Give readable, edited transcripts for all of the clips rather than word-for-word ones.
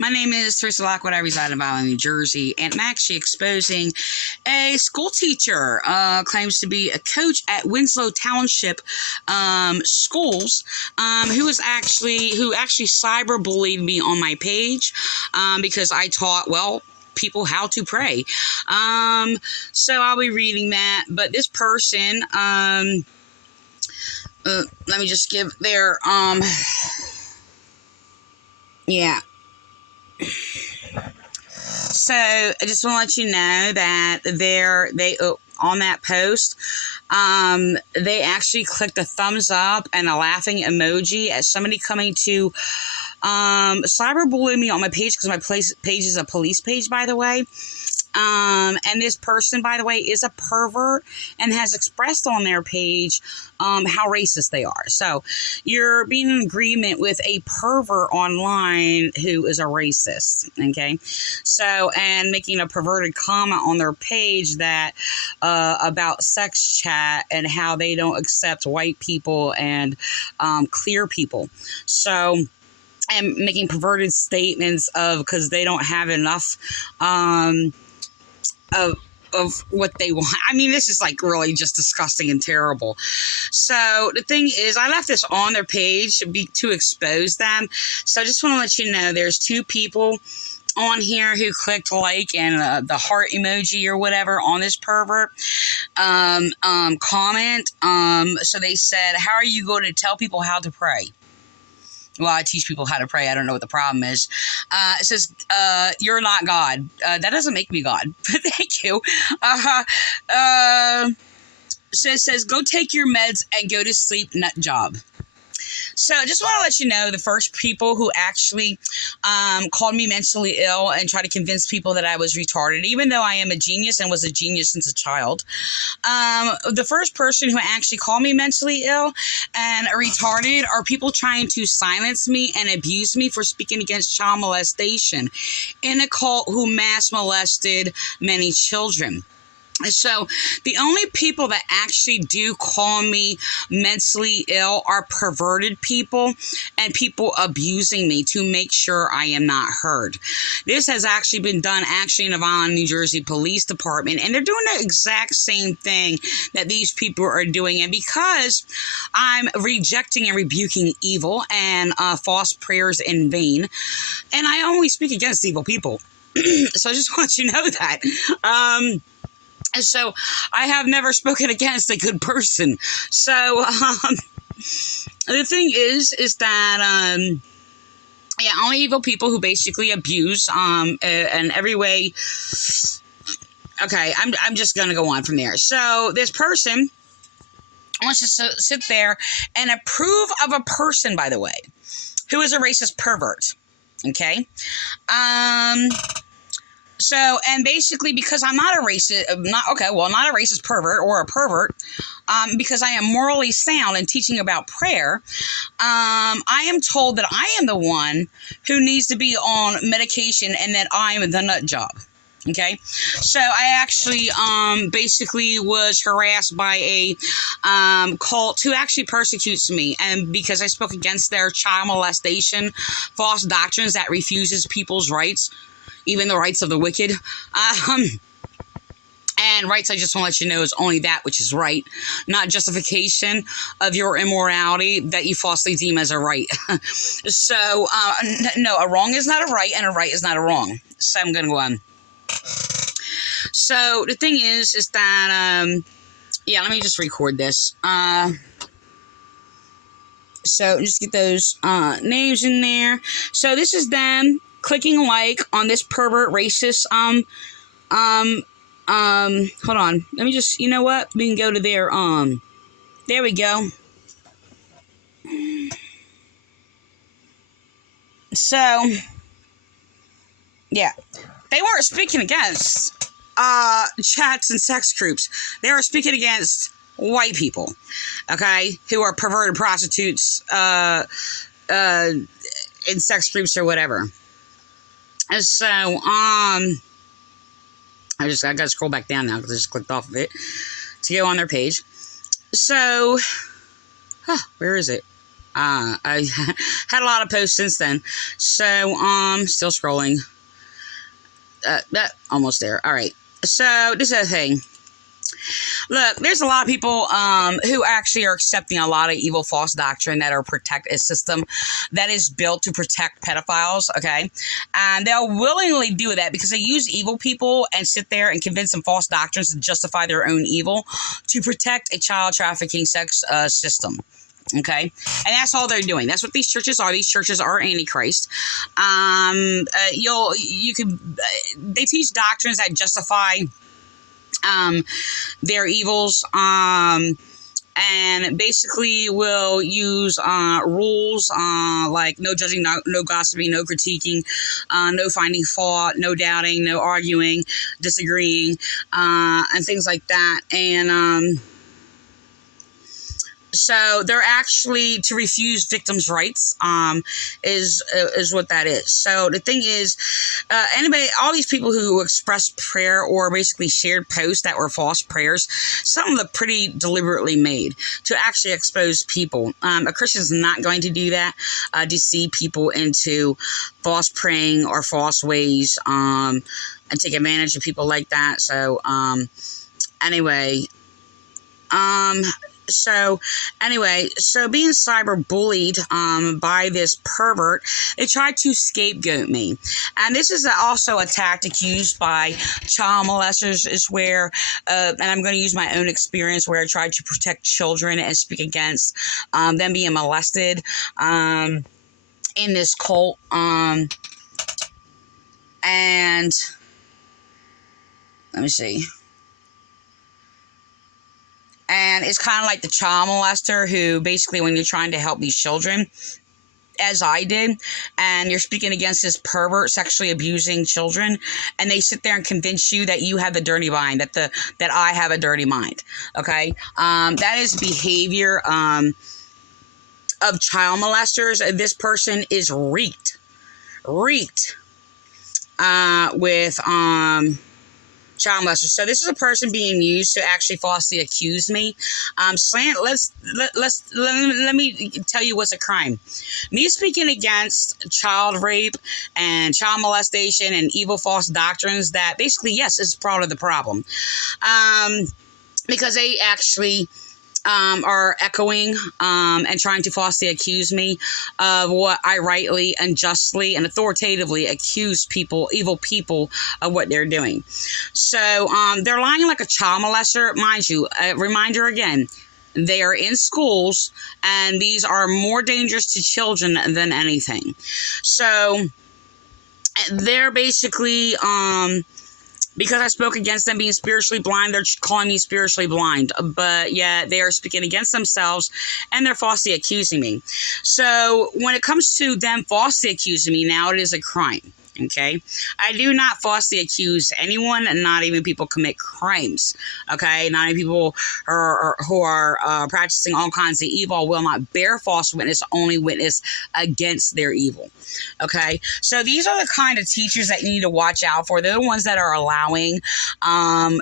My name is Teresa Lockwood. I reside in Violin, New Jersey, and I'm actually exposing a school teacher, claims to be a coach at Winslow Township schools, who actually cyberbullied me on my page, because I taught, well, people how to pray. So I'll be reading that, but this person, let me just give their, yeah. So I just want to let you know that on that post, they actually clicked a thumbs up and a laughing emoji as somebody coming to cyberbully me on my page, because my page is a police page, by the way. And this person, by the way, is a pervert and has expressed on their page how racist they are. So you're being in agreement with a pervert online who is a racist, okay? So, and making a perverted comment on their page that about sex chat and how they don't accept white people and clear people. So, and making perverted statements because they don't have enough of what they want. I mean, this is like really just disgusting and terrible. So the thing is, I left this on their page to expose them. So I just want to let you know there's two people on here who clicked like and the heart emoji or whatever on this pervert comment. So they said, "How are you going to tell people how to pray?" Well, I teach people how to pray. I don't know what the problem is. It says, "You're not God." That doesn't make me God, but thank you. So it says, "Go take your meds and go to sleep, nut job." So I just want to let you know the first people who actually called me mentally ill and tried to convince people that I was retarded, even though I am a genius and was a genius since a child. The first person who actually called me mentally ill and retarded are people trying to silence me and abuse me for speaking against child molestation in a cult who mass molested many children. So the only people that actually do call me mentally ill are perverted people and people abusing me to make sure I am not heard. This has actually been done in the Violin, New Jersey Police Department, and they're doing the exact same thing that these people are doing. And because I'm rejecting and rebuking evil and false prayers in vain, and I only speak against evil people, so I just want you to know that. So I have never spoken against a good person. So the thing is that only evil people who basically abuse in every way. Okay, I'm just gonna go on from there. So this person wants to sit there and approve of a person, by the way, who is a racist pervert. Okay. So, and basically, because I'm not a racist pervert or a pervert, because I am morally sound and teaching about prayer, I am told that I am the one who needs to be on medication and that I'm the nut job. Okay, so I actually basically was harassed by a cult who actually persecutes me, and because I spoke against their child molestation, false doctrines that refuses people's rights, even the rights of the wicked. And rights, I just want to let you know, is only that which is right, not justification of your immorality that you falsely deem as a right. So, no, a wrong is not a right, and a right is not a wrong. So I'm going to go on. So the thing is that, let me just record this. So just get those names in there. So this is them clicking like on this pervert racist, hold on. Let me just, you know what? We can go to their, there we go. So, yeah. They weren't speaking against, chats and sex groups. They were speaking against white people, okay? Who are perverted prostitutes, in sex groups or whatever. And so, I gotta scroll back down now because I just clicked off of it to go on their page. So, where is it? I had a lot of posts since then. So, still scrolling. Almost there. All right. So, this is the thing. Look, there's a lot of people who actually are accepting a lot of evil false doctrine that are protect a system that is built to protect pedophiles, okay? And they'll willingly do that because they use evil people and sit there and convince them false doctrines to justify their own evil to protect a child trafficking sex system. Okay, and that's all they're doing. That's what these churches are. These churches are antichrist. They teach doctrines that justify their evils, and basically will use rules like no judging, no gossiping, no critiquing, no finding fault, no doubting, no arguing, disagreeing, and things like that. And so they're actually to refuse victims' rights, is what that is. So the thing is, all these people who expressed prayer or basically shared posts that were false prayers, some of them pretty deliberately made to actually expose people. A Christian's not going to do that, deceive people into false praying or false ways, and take advantage of people like that. So, So being cyberbullied by this pervert, they tried to scapegoat me. And this is also a tactic used by child molesters, is where, and I'm going to use my own experience where I tried to protect children and speak against them being molested in this cult. And let me see. And it's kind of like the child molester who basically, when you're trying to help these children, as I did, and you're speaking against this pervert sexually abusing children, and they sit there and convince you that you have the dirty mind, that I have a dirty mind. Okay, that is behavior of child molesters. This person is reeked with child molesters. So this is a person being used to actually falsely accuse me. Let me tell you what's a crime. Me speaking against child rape and child molestation and evil false doctrines that basically, yes, is part of the problem. Because they actually are echoing and trying to falsely accuse me of what I rightly and justly and authoritatively accuse people, evil people, of what they're doing. So they're lying like a child molester. Mind you, a reminder again, they are in schools, and these are more dangerous to children than anything. So they're basically because I spoke against them being spiritually blind, they're calling me spiritually blind. But yeah, they are speaking against themselves, and they're falsely accusing me. So when it comes to them falsely accusing me, now it is a crime. Okay, I do not falsely accuse anyone, and not even people commit crimes. Okay, not even people who are practicing all kinds of evil will not bear false witness, only witness against their evil. Okay, so these are the kind of teachers that you need to watch out for. They're the ones that are allowing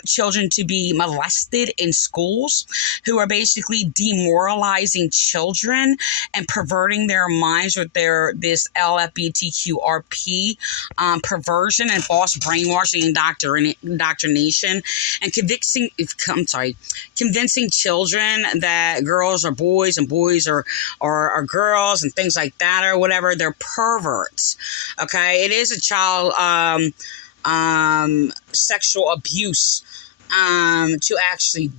children to be molested in schools, who are basically demoralizing children and perverting their minds with this LFBTQRP perversion and false brainwashing and indoctrination, and convincing children that girls are boys and boys are girls and things like that or whatever. They're perverts. Okay, it is a child sexual abuse to actually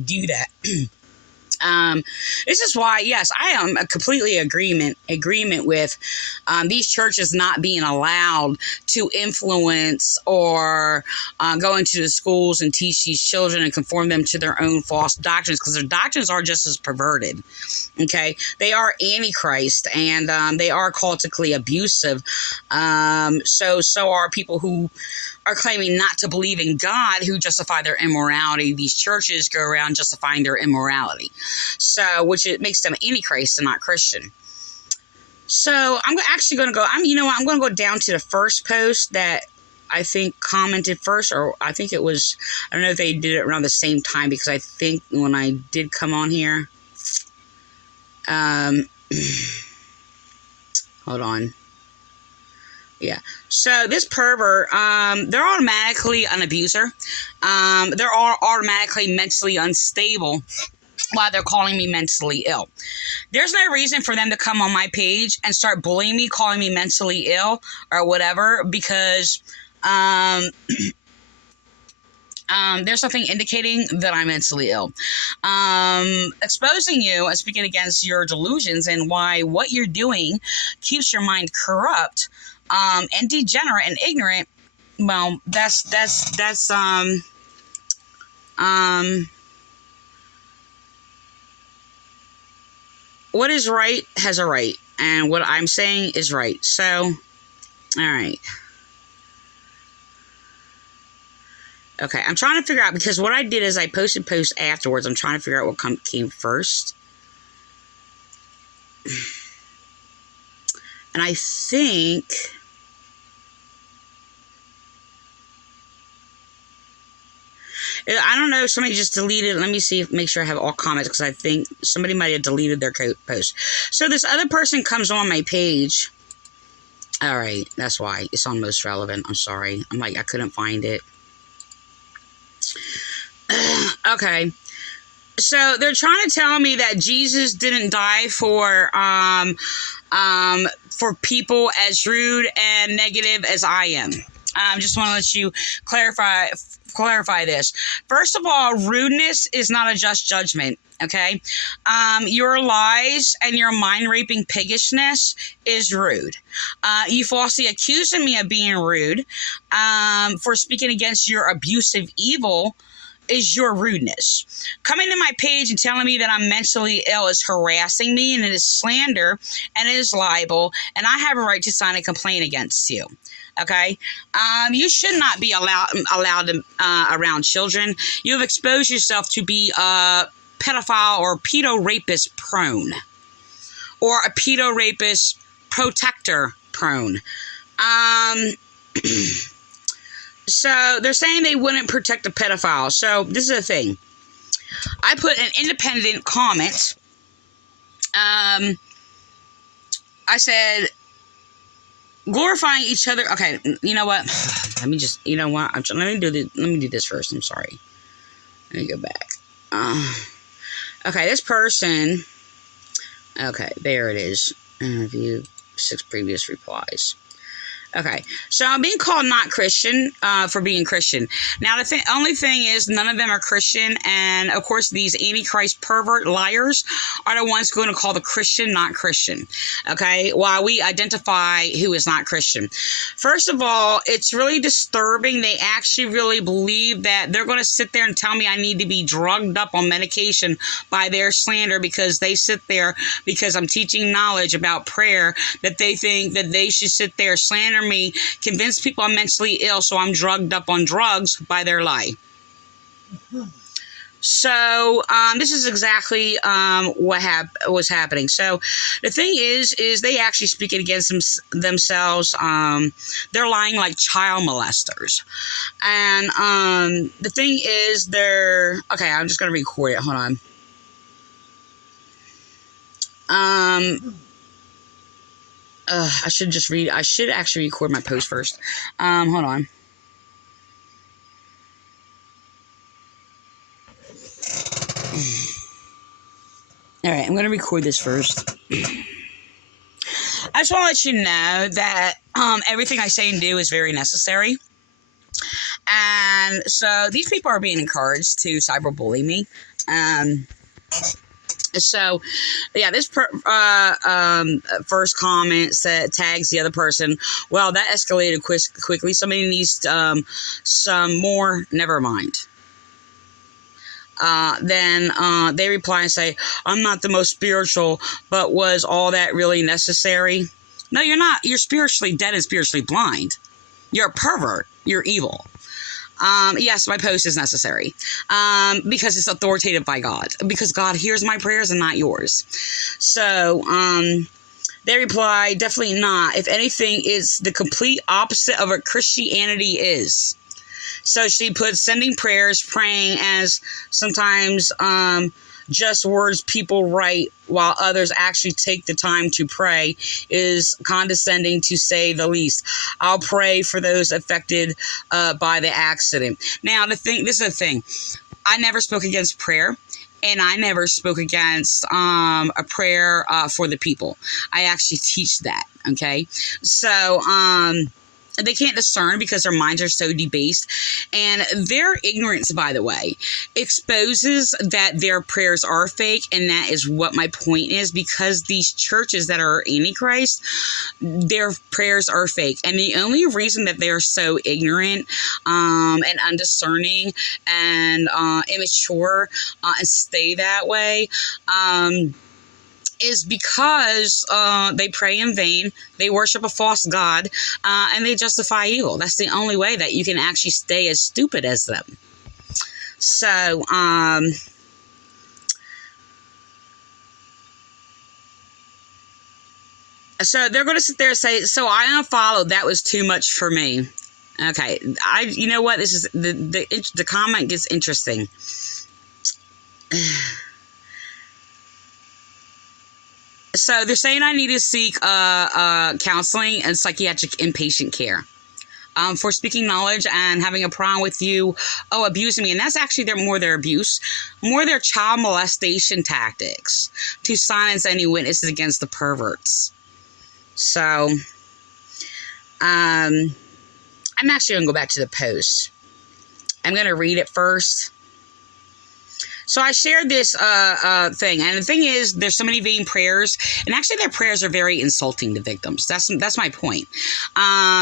do that. This is why, yes, I am completely agreement with these churches not being allowed to influence or go into the schools and teach these children and conform them to their own false doctrines, because their doctrines are just as perverted. Okay, they are antichrist, and they are cultically abusive. So are people who are claiming not to believe in God, who justify their immorality. These churches go around justifying their immorality. So, which it makes them antichrist and not Christian. So, I'm actually going to go, I'm going to go down to the first post that I think commented first, or I think it was, I don't know if they did it around the same time, because I think when I did come on here, Hold on. Yeah. So this pervert, they're automatically an abuser. They're all automatically mentally unstable while they're calling me mentally ill. There's no reason for them to come on my page and start bullying me, calling me mentally ill or whatever, because there's nothing indicating that I'm mentally ill. Exposing you and speaking against your delusions and why what you're doing keeps your mind corrupt, and degenerate and ignorant. Well, that's what is right has a right, and what I'm saying is right. So, all right. Okay, I'm trying to figure out, because what I did is I posted posts afterwards. I'm trying to figure out what came first. And I think... I don't know if somebody just deleted. Let me see, make sure I have all comments, because I think somebody might have deleted their post. So this other person comes on my page. All right, that's why. It's on most relevant. I'm sorry. I'm like, I couldn't find it. Okay. So they're trying to tell me that Jesus didn't die for people as rude and negative as I am. Just want to let you clarify this. First of all, rudeness is not a just judgment. Okay, your lies and your mind-raping piggishness is rude. You falsely accusing me of being rude, for speaking against your abusive evil is your rudeness. Coming to my page and telling me that I'm mentally ill is harassing me, and it is slander, and it is libel, and I have a right to sign a complaint against you. Okay, you should not be allowed to, around children. You have exposed yourself to be pedophile or pedo-rapist prone, or a pedo-rapist protector prone. So they're saying they wouldn't protect a pedophile. So this is the thing. I put an independent comment. I said, glorifying each other. Okay, you know what? Let me just, you know what? Let me do this first. I'm sorry. Let me go back. Okay, this person. Okay, there it is. View 6 previous replies. Okay, so I'm being called not Christian for being Christian. Now, the only thing is, none of them are Christian, and of course, these Antichrist pervert liars are the ones going to call the Christian not Christian. Okay, while we identify who is not Christian. First of all, it's really disturbing. They actually really believe that they're going to sit there and tell me I need to be drugged up on medication by their slander, because they sit there, because I'm teaching knowledge about prayer, that they think that they should sit there slander me, convince people I'm mentally ill, so I'm drugged up on drugs by their lie. So this is exactly what was happening. So the thing is they actually speaking against themselves. They're lying like child molesters. And the thing is, okay, I'm just gonna record it. Hold on. I should just read. I should actually record my post first. Hold on. All right, I'm going to record this first. I just want to let you know that everything I say and do is very necessary. And so these people are being encouraged to cyberbully me. So, yeah, this first comment tags the other person. Well, that escalated quickly. Somebody needs some more. Never mind. Then they reply and say, I'm not the most spiritual, but was all that really necessary? No, you're not. You're spiritually dead and spiritually blind. You're a pervert. You're evil. Yes, my post is necessary, because it's authoritative by God, because God hears my prayers and not yours. So, they reply, definitely not. If anything, it's the complete opposite of what Christianity is. So she puts sending prayers, praying, as sometimes, just words people write while others actually take the time to pray is condescending, to say the least. I'll pray for those affected by the accident. Now, this is the thing. I never spoke against prayer. And I never spoke against a prayer for the people. I actually teach that, okay? So, they can't discern because their minds are so debased. And their ignorance, by the way, exposes that their prayers are fake. And that is what my point is, because these churches that are Antichrist, their prayers are fake. And the only reason that they're so ignorant and undiscerning and immature and stay that way is because they pray in vain, they worship a false god, and they justify evil. That's the only way that you can actually stay as stupid as them. So, so they're going to sit there and say, so I unfollowed, that was too much for me. Okay, you know what, this is, the comment gets interesting. So they're saying I need to seek counseling and psychiatric inpatient care for speaking knowledge and having a problem with you, abusing me. And that's actually their abuse, more their child molestation tactics to silence any witnesses against the perverts. So I'm actually going to go back to the post. I'm going to read it first. So I shared this thing, and the thing is, there's so many vain prayers, and actually their prayers are very insulting to victims. That's my point.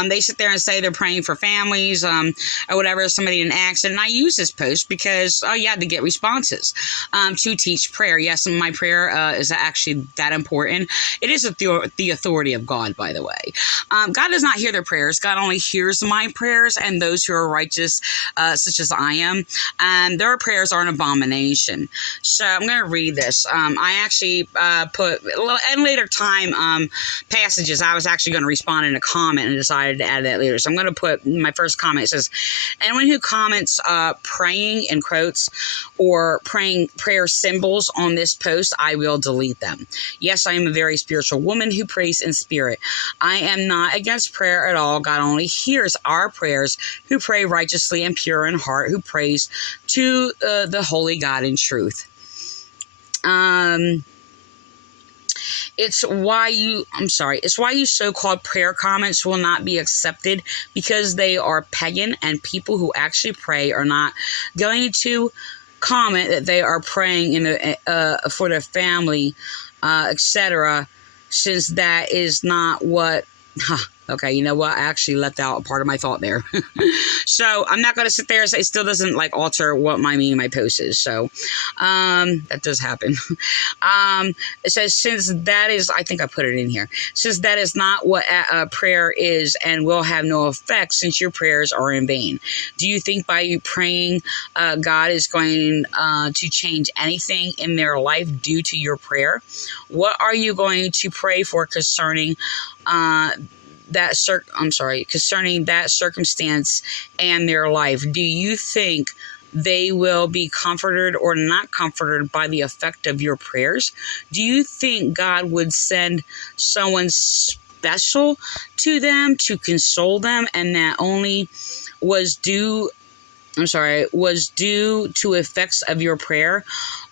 They sit there and say they're praying for families, or whatever, somebody in an accident. And I use this post because, to get responses, to teach prayer. Yes, my prayer is actually that important. It is the authority of God, by the way. God does not hear their prayers. God only hears my prayers and those who are righteous, such as I am. And their prayers are an abomination. So I'm going to read this. I actually put, in later time passages, I was actually going to respond in a comment and decided to add that later. So I'm going to put my first comment. It says, anyone who comments praying in quotes or praying prayer symbols on this post, I will delete them. Yes, I am a very spiritual woman who prays in spirit. I am not against prayer at all. God only hears our prayers who pray righteously and pure in heart, who prays to the holy God in truth. It's why you so-called prayer comments will not be accepted, because they are pagan, and people who actually pray are not going to comment that they are praying for their family, etc., since that is not what... Okay, you know what? I actually left out a part of my thought there. So I'm not going to sit there and say it still doesn't alter what my meaning of my post is. So that does happen. It says, since that is, I think I put it in here, since that is not what prayer is and will have no effect since your prayers are in vain. Do you think by you praying God is going to change anything in their life due to your prayer? What are you going to pray for concerning concerning that circumstance and their life? Do you think they will be comforted or not comforted by the effect of your prayers? Do you think God would send someone special to them to console them, and that only was due to effects of your prayer?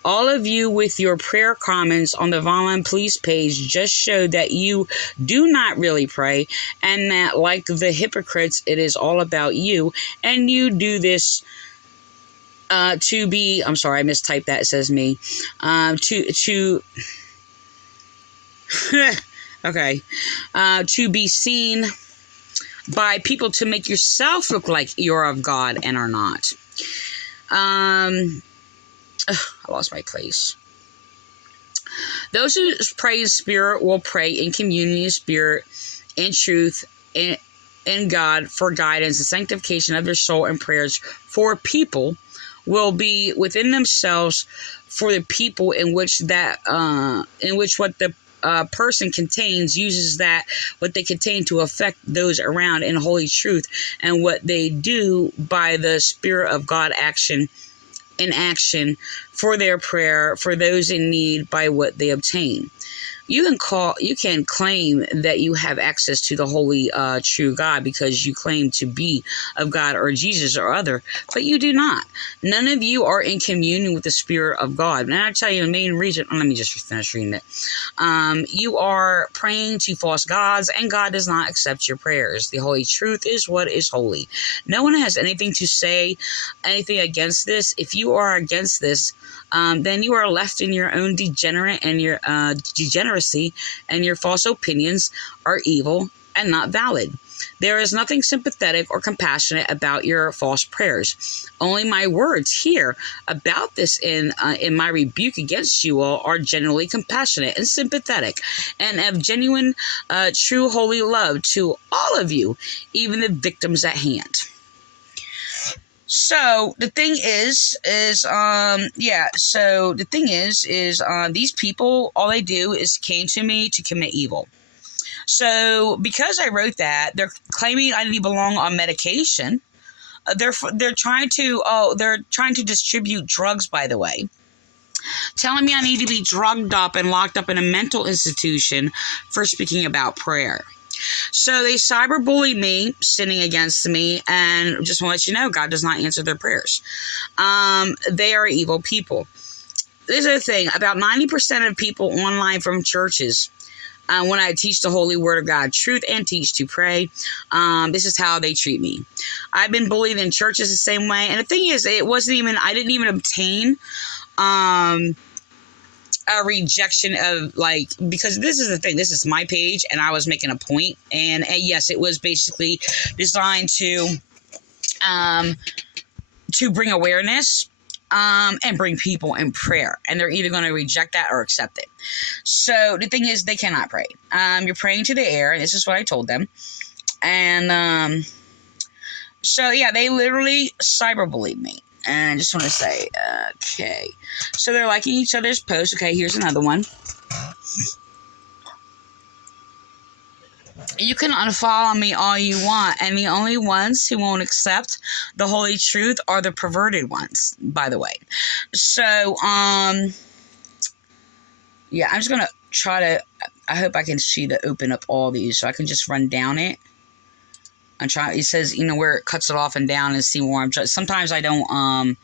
All of you with your prayer comments on the Violent Police page just showed that you do not really pray, and that, like the hypocrites, it is all about you, and you do this to be... I'm sorry, I mistyped that. It says me. To be seen by people to make yourself look like you're of God and are not. I lost my place. Those who pray in spirit will pray in community, in spirit, in truth, in God, for guidance and sanctification of their soul, and prayers for people will be within themselves for the people in which what the person contains uses that what they contain to affect those around in holy truth, and what they do by the Spirit of God action in action for their prayer for those in need by what they obtain. You can claim that you have access to the holy, true God because you claim to be of God or Jesus or other, but you do not. None of you are in communion with the Spirit of God. And I tell you the main reason, let me just finish reading it. You are praying to false gods, and God does not accept your prayers. The holy truth is what is holy. No one has anything to say, anything against this. If you are against this, then you are left in your own degenerate and your degeneracy, and your false opinions are evil and not valid. There is nothing sympathetic or compassionate about your false prayers. Only my words here about this in my rebuke against you all are generally compassionate and sympathetic, and of genuine, true, holy love to all of you, even the victims at hand. So the thing is these people, all they do is came to me to commit evil. So because I wrote that, they're claiming I didn't belong on medication. They're trying to distribute drugs, by the way, telling me I need to be drugged up and locked up in a mental institution for speaking about prayer. So they cyberbully me, sinning against me, and just want to let you know, God does not answer their prayers. They are evil people. This is the thing, about 90% of people online from churches, when I teach the holy word of God, truth, and teach to pray, this is how they treat me. I've been bullied in churches the same way, and the thing is, I didn't even obtain, a rejection of, because this is the thing, this is my page and I was making a point, and yes, it was basically designed to bring awareness and bring people in prayer, and they're either going to reject that or accept it. So the thing is, they cannot pray. You're praying to the air, and this is what I told them. And so yeah, they literally cyberbullied me. And I just want to say, okay. So they're liking each other's posts. Okay, here's another one. You can unfollow me all you want, and the only ones who won't accept the holy truth are the perverted ones, by the way. So, yeah, I'm just going to try to, I hope I can see to open up all these, so I can just run down it. It says, where it cuts it off and down, and see more. Sometimes I don't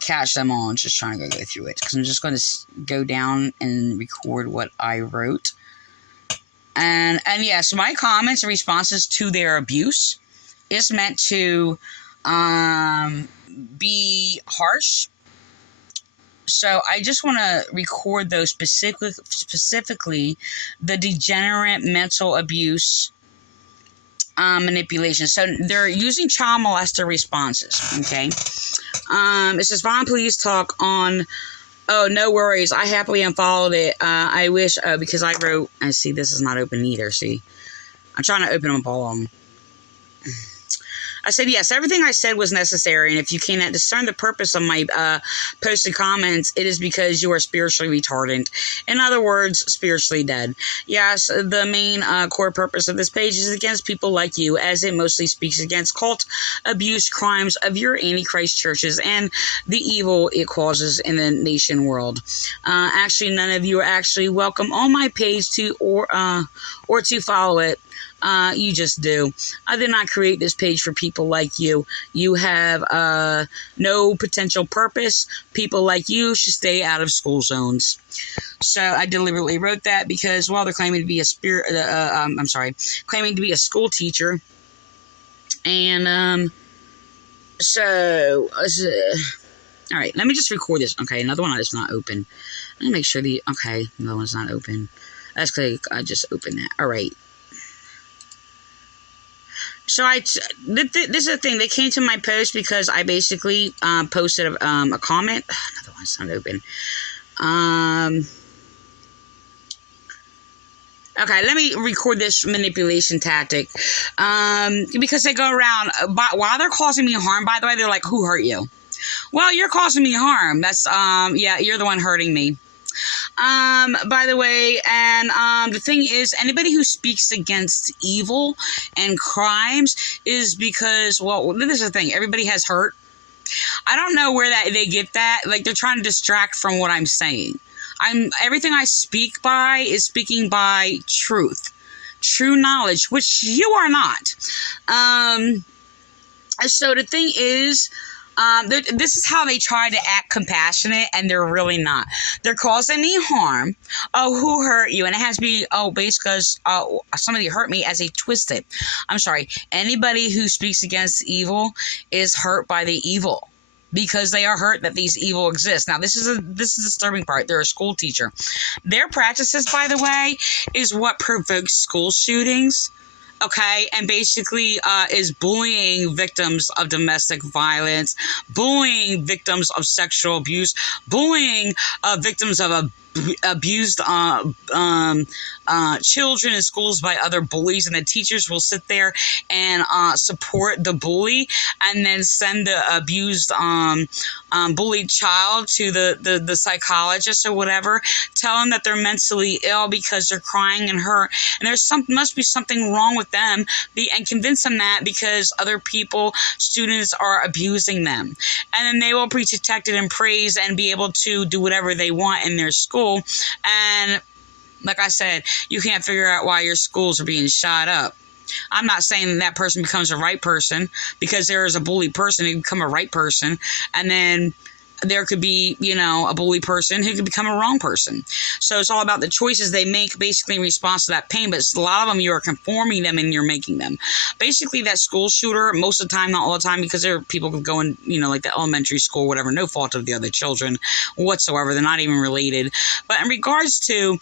catch them all. I'm just trying to go through it, because I'm just going to go down and record what I wrote. And yes, my comments and responses to their abuse is meant to be harsh. So I just want to record those specifically the degenerate mental abuse manipulation. So they're using child molester responses. Okay. It says, Vaughn, please talk on. Oh, no worries. I happily unfollowed it. I wish, because I wrote, I see this is not open either. See, I'm trying to open up all of them. I said, yes, everything I said was necessary, and if you cannot discern the purpose of my posted comments, it is because you are spiritually retarded. In other words, spiritually dead. Yes, the main core purpose of this page is against people like you, as it mostly speaks against cult abuse crimes of your Antichrist churches and the evil it causes in the nation world. Actually, none of you are actually welcome on my page or to follow it. You just do. I did not create this page for people like you. You have no potential purpose. People like you should stay out of school zones. So I deliberately wrote that because, well, they're claiming to be claiming to be a school teacher. And all right, let me just record this. Okay, another one is not open. Let me make sure another one's not open. That's because I just opened that. All right. So this is the thing. They came to my post because I basically posted a comment. Another one's not open. Okay, let me record this manipulation tactic. Because they go around, while they're causing me harm, by the way, they're like, who hurt you? Well, you're causing me harm. That's, yeah, you're the one hurting me. By the way, and the thing is, anybody who speaks against evil and crimes is because, well, this is the thing, everybody has hurt, I don't know where that they get that. Like, they're trying to distract from what I'm saying. Everything I speak by is speaking by truth, true knowledge, which you are not. So the thing is, this is how they try to act compassionate, and they're really not. They're causing me harm. Oh, who hurt you? And it has to be, because somebody hurt me as a twisted. I'm sorry. Anybody who speaks against evil is hurt by the evil, because they are hurt that these evil exist. Now, this is a disturbing part. They're a school teacher. Their practices, by the way, is what provokes school shootings. Okay, and basically is bullying victims of domestic violence, bullying victims of sexual abuse, bullying victims of abused children in schools by other bullies, and the teachers will sit there and support the bully, and then send the abused bullied child to the psychologist or whatever, tell them that they're mentally ill because they're crying and hurt, and must be something wrong with them, and convince them that because other people, students, are abusing them, and then they will be protected and praised and be able to do whatever they want in their school. And like I said, you can't figure out why your schools are being shot up. I'm not saying that person becomes a right person, because there is a bullied person who can become a right person, and then there could be, a bully person who could become a wrong person. So it's all about the choices they make, basically in response to that pain. But a lot of them, you are conforming them and you're making them. Basically, that school shooter, most of the time, not all the time, because there are people who go in, like the elementary school or whatever, no fault of the other children whatsoever. They're not even related. But in regards to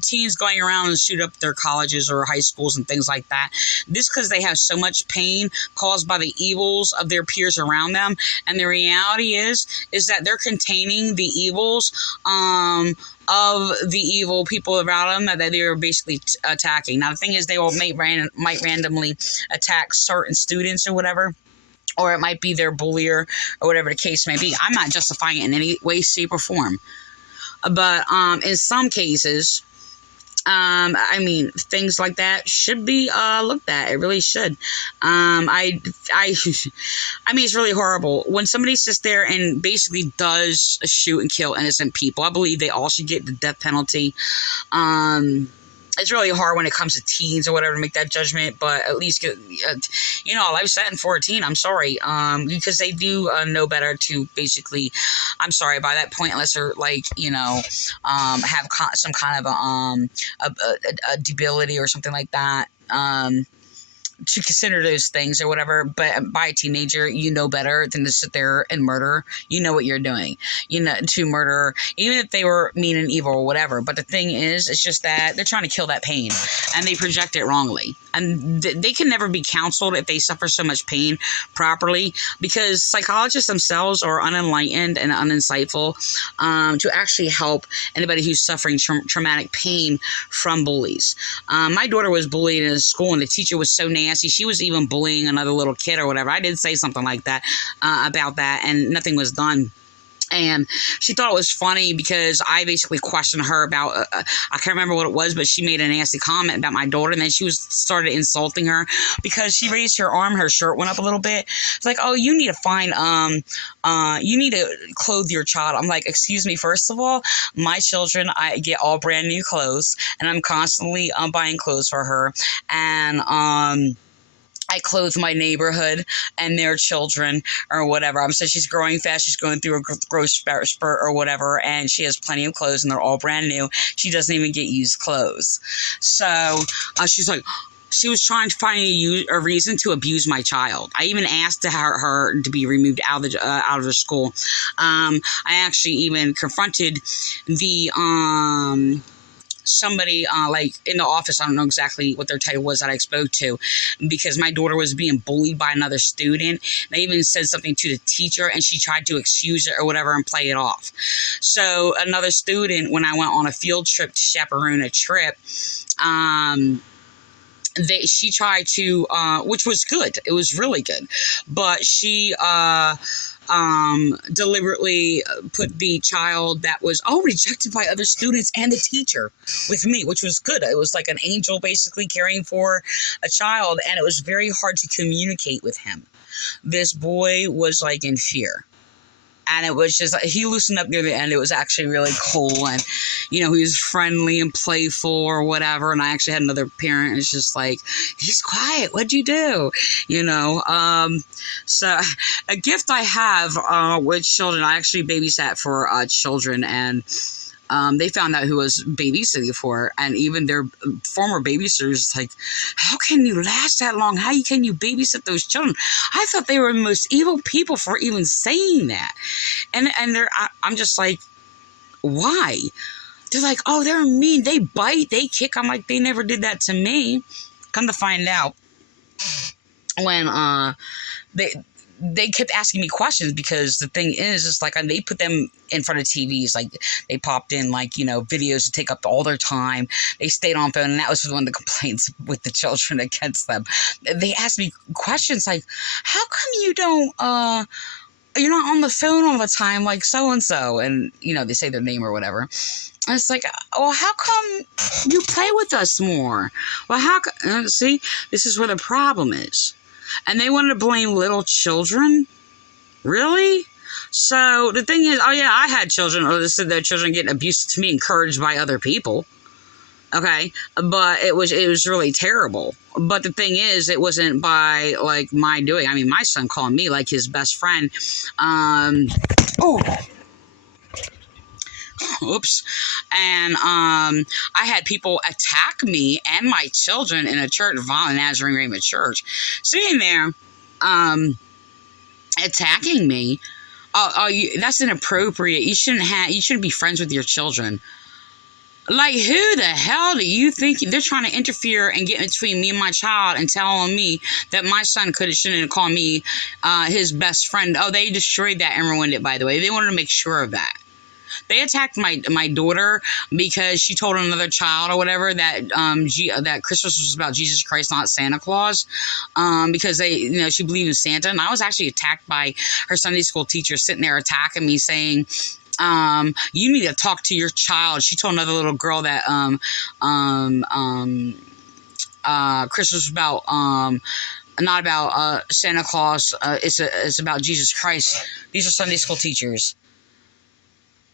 teens going around and shoot up their colleges or high schools and things like that, this because they have so much pain caused by the evils of their peers around them. And the reality is that they're containing the evils of the evil people around them that they are basically attacking. Now, the thing is, they might randomly attack certain students or whatever, or it might be their bullier or whatever the case may be. I'm not justifying it in any way, shape, or form. But in some cases, things like that should be looked at. It really should. It's really horrible when somebody sits there and basically does shoot and kill innocent people. I believe they all should get the death penalty. It's really hard when it comes to teens or whatever to make that judgment, but at least get, a life sentence for a teen. I'm sorry, because they do know better to basically, I'm sorry, by that point, unless they're have some kind of a debility or something like that, to consider those things or whatever. But by a teenager, you know better than to sit there and murder. You know what you're doing, to murder, even if they were mean and evil or whatever. But the thing is, it's just that they're trying to kill that pain, and they project it wrongly. And they can never be counseled if they suffer so much pain properly, because psychologists themselves are unenlightened and uninsightful to actually help anybody who's suffering traumatic pain from bullies. My daughter was bullied in school, and the teacher was so nasty. She was even bullying another little kid or whatever. I did say something like that about that, and nothing was done. And she thought it was funny because I basically questioned her about, I can't remember what it was, but she made a nasty comment about my daughter. And then she started insulting her because she raised her arm, her shirt went up a little bit. It's like, oh, you need to you need to clothe your child. I'm like, excuse me, first of all, my children, I get all brand new clothes, and I'm constantly buying clothes for her. And, I clothe my neighborhood and their children or whatever. So she's growing fast. She's going through a growth spurt or whatever, and she has plenty of clothes, and they're all brand new. She doesn't even get used clothes. So she's like, she was trying to find a reason to abuse my child. I even asked her to be removed out of the school. I actually even confronted the somebody in the office. I don't know exactly what their title was that I spoke to, because my daughter was being bullied by another student. They even said something to the teacher, and she tried to excuse it or whatever and play it off. So another student, when I went on a field trip to chaperone a trip, she tried to, which was good. It was really good. But she deliberately put the child that was all rejected by other students and the teacher with me, which was good. It was like an angel basically caring for a child, and it was very hard to communicate with him. this boy was like in fear. And it was just, he loosened up near the end. It was actually really cool. And, he was friendly and playful or whatever. And I actually had another parent. It's just like, he's quiet. What'd you do? So a gift I have with children, I actually babysat for children. And they found out who was babysitting for her, and even their former babysitters like, how can you last that long? How can you babysit those children? I thought they were the most evil people for even saying that. And I'm just like, why? They're like, oh, they're mean. They bite, they kick. I'm like, they never did that to me. Come to find out, when they kept asking me questions, because the thing is like, they put them in front of TVs, like they popped in like, videos to take up all their time. They stayed on phone, and that was one of the complaints with the children against them. They asked me questions like, how come you don't, you're not on the phone all the time like so-and-so? And, they say their name or whatever. And it's like, well, how come you play with us more? Well, see, this is where the problem is. And they wanted to blame little children? Really? So the thing is, oh yeah, I had children, or they said their children getting abused to me, encouraged by other people. Okay, but it was really terrible. But the thing is, it wasn't by like my doing. I mean, my son called me like his best friend. Oops. And I had people attack me and my children in a church, Violent Nazarene Rhema Church, sitting there attacking me. That's inappropriate. You shouldn't be friends with your children. Like, who the hell do you think they're trying to interfere and get between me and my child and telling me that my son shouldn't call me his best friend? Oh, they destroyed that and ruined it, by the way. They wanted to make sure of that. They attacked my daughter because she told another child or whatever that that Christmas was about Jesus Christ, not Santa Claus, because she believed in Santa. And I was actually attacked by her Sunday school teacher, sitting there attacking me, saying, you need to talk to your child. She told another little girl that Christmas was about not about Santa Claus. It's about Jesus Christ. These are Sunday school teachers.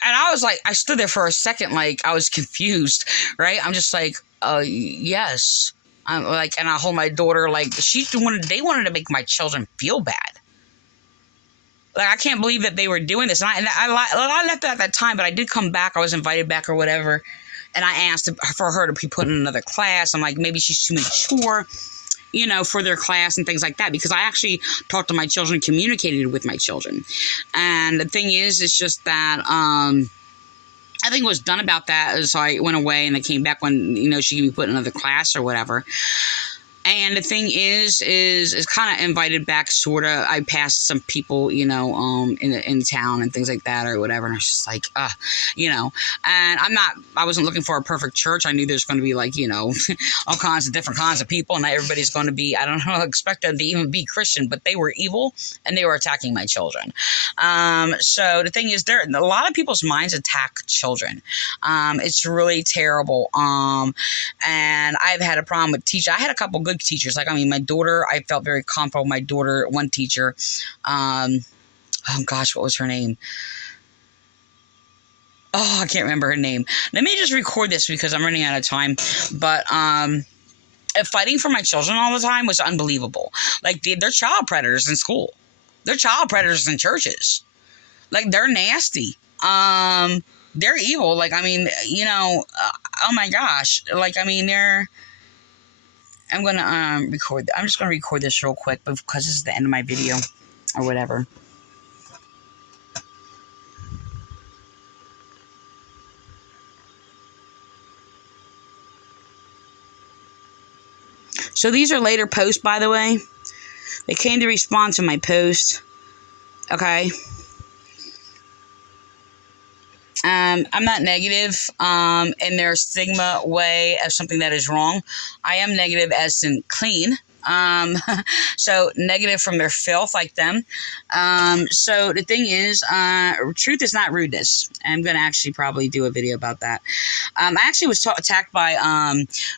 And I was like, I stood there for a second, like I was confused, right? I'm just like, yes. I'm like, and I hold my daughter, like they wanted to make my children feel bad. Like, I can't believe that they were doing this. And I left at that time, but I did come back. I was invited back or whatever. And I asked for her to be put in another class. I'm like, maybe she's too mature, for their class and things like that. Because I actually talked to my children, communicated with my children. And the thing is, it's just that I think what's done about that is I went away and I came back when, she could be put in another class or whatever. And the thing is kind of invited back, sort of. I passed some people, in town and things like that or whatever. And I was just like, and I wasn't looking for a perfect church. I knew there's going to be like, all kinds of different kinds of people, and not everybody's going to be, I don't know, expect them to even be Christian, but they were evil and they were attacking my children. So the thing is, a lot of people's minds attack children. It's really terrible. And I've had a problem with teachers. I had a couple good teachers. Like, my daughter, I felt very comfortable with my daughter. One teacher, oh gosh, what was her name? Oh, I can't remember her name. Let me just record this because I'm running out of time. But fighting for my children all the time was unbelievable. Like, they're child predators in school. They're child predators in churches. Like, they're nasty. They're evil. Like, oh my gosh. Like, I'm going to record. I'm just going to record this real quick because this is the end of my video or whatever. So these are later posts, by the way. They came to respond to my post. Okay. I'm not negative in their stigma way of something that is wrong. I am negative as in clean. So negative from their filth, like them. So the thing is, truth is not rudeness. I'm going to actually probably do a video about that. I actually was attacked by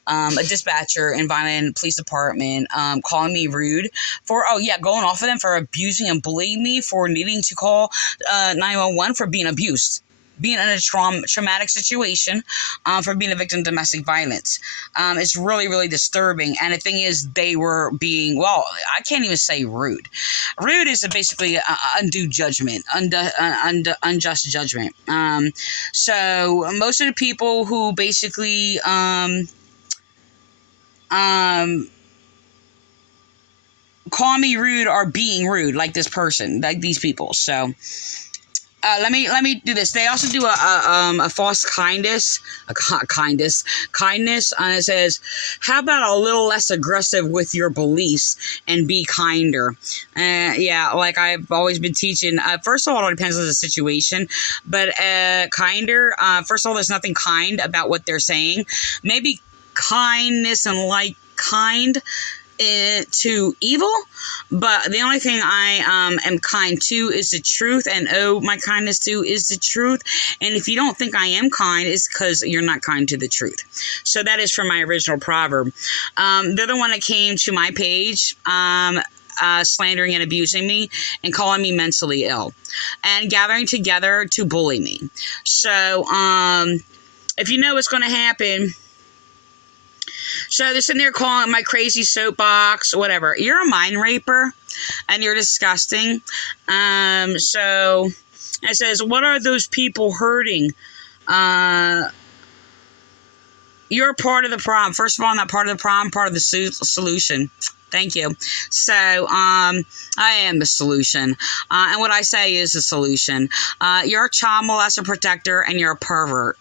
a dispatcher in Vineland Police Department, calling me rude for, going off of them for abusing and bullying me, for needing to call 911 for being abused, being in a traumatic situation, for being a victim of domestic violence. It's really, really disturbing. And the thing is, they were being, I can't even say rude. Rude is basically undue judgment, unjust judgment. So most of the people who basically, call me rude are being rude, like this person, like these people. So, let me do this. They also do a false kindness, kindness, and it says, how about a little less aggressive with your beliefs and be kinder? Like I've always been teaching. First of all, it all depends on the situation, but kinder. First of all, there's nothing kind about what they're saying. Maybe kindness and like kind to evil, but the only thing I am kind to is the truth, and my kindness to is the truth. And if you don't think I am kind, it's because you're not kind to the truth. So that is from my original proverb. They're the one that came to my page, slandering and abusing me and calling me mentally ill and gathering together to bully me. So if you know what's going to happen. So they're sitting there calling my crazy soapbox, whatever. You're a mind raper, and you're disgusting. So it says, what are those people hurting? You're part of the problem. First of all, I'm not part of the problem, part of the solution. Thank you. So, I am the solution. And what I say is the solution. You're a child molester protector, and you're a pervert.